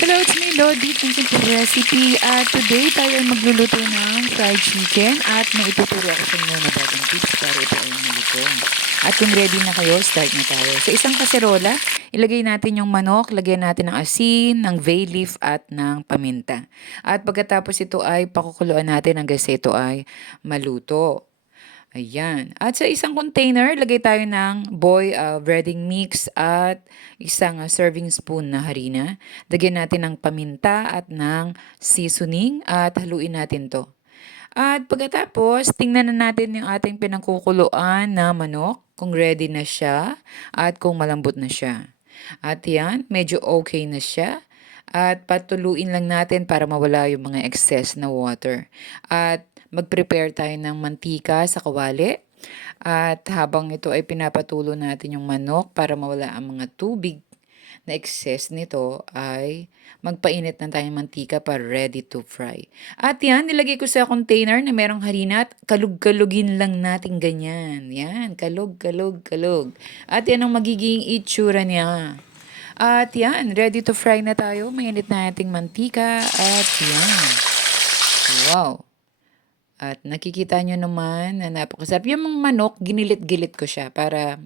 Lodi ng simple recipe at today tayo ay magluluto ng fried chicken at may ituturo ako sa inyo na bagong tips para ito ay malutong. At kung ready na kayo, start na tayo. Sa isang kaserola, ilagay natin yung manok, lagyan natin ng asin, ng bay leaf at ng paminta. At pagkatapos ito ay pakukuluan natin hanggang sa ito ay maluto. Ayan. At sa isang container, lagay tayo ng boy uh, breading mix at isang uh, serving spoon na harina. Lagyan natin ng paminta at ng seasoning at haluin natin to. At pagkatapos, tingnan na natin yung ating pinangkukuluan na manok, kung ready na siya at kung malambot na siya. At yan, medyo okay na siya. At patuluin lang natin para mawala yung mga excess na water. At mag-prepare tayo ng mantika sa kawali. At habang ito ay pinapatulo natin yung manok para mawala ang mga tubig na excess nito ay magpainit na tayong mantika para ready to fry. At yan, nilagay ko sa container na merong harina at kalug-kalugin lang natin ganyan. Yan, kalug, kalug, kalug. At yan ang magiging itsura niya. At yan, ready to fry na tayo. Mainit na ating mantika. At yan. Wow. At nakikita nyo naman na napakasarap. Yung manok, ginilit-gilit ko siya para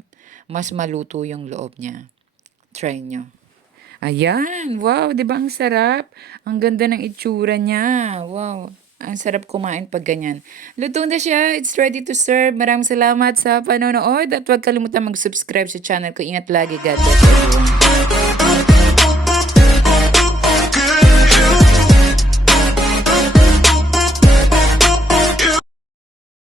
mas maluto yung loob niya. Try nyo. Ayan, wow, di ba ang sarap? Ang ganda ng itsura niya. Wow, ang sarap kumain pag ganyan. Luto na siya, it's ready to serve. Maraming salamat sa panonood at huwag kalimutan mag-subscribe sa channel ko. Ingat lagi, God bless everyone.